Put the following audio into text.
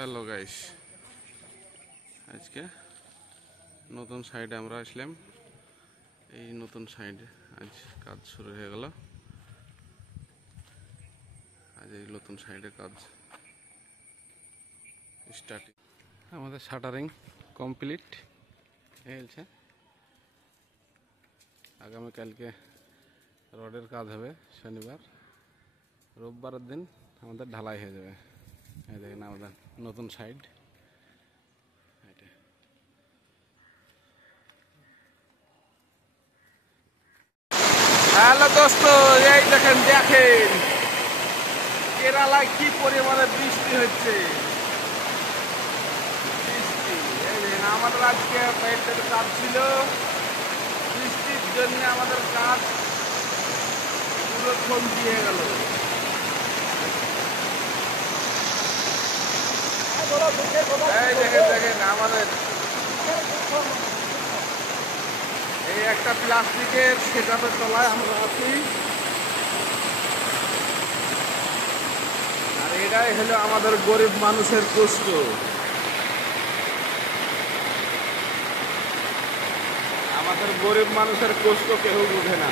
Hello guys, আজকে নতুন সাইডে আমরা আসলাম। এই নতুন সাইডে আজ কাজ শুরু হয়ে গেল। আজ এই নতুন সাইডে কাজ স্টার্টিং। আমাদের শাটারিং কমপ্লিট হয়েছে। আগামীকালকে রডের কাজ হবে। শনিবার রোববারের দিন আমাদের ঢালাই হয়ে যাবে। এই দেখেন আমাদের নতুন সাইড। হ্যালো দোস্ত, এই দেখেন কেরালায় কি পরিমাণে বৃষ্টি হচ্ছে। বৃষ্টি এই দেখেন, আমাদের আজকে পেন্টের কাজ ছিল। বৃষ্টির জন্য আমাদের কাজ পুরো থমকে দিয়ে গেল। এই দেখেন আমাদের এই একটা প্লাস্টিকের সেটআপের তলায় আমরা আছি। আর এটাই হলো আমাদের গরিব মানুষের কষ্ট। আমাদের গরিব মানুষের কষ্ট কেউ বোঝে না।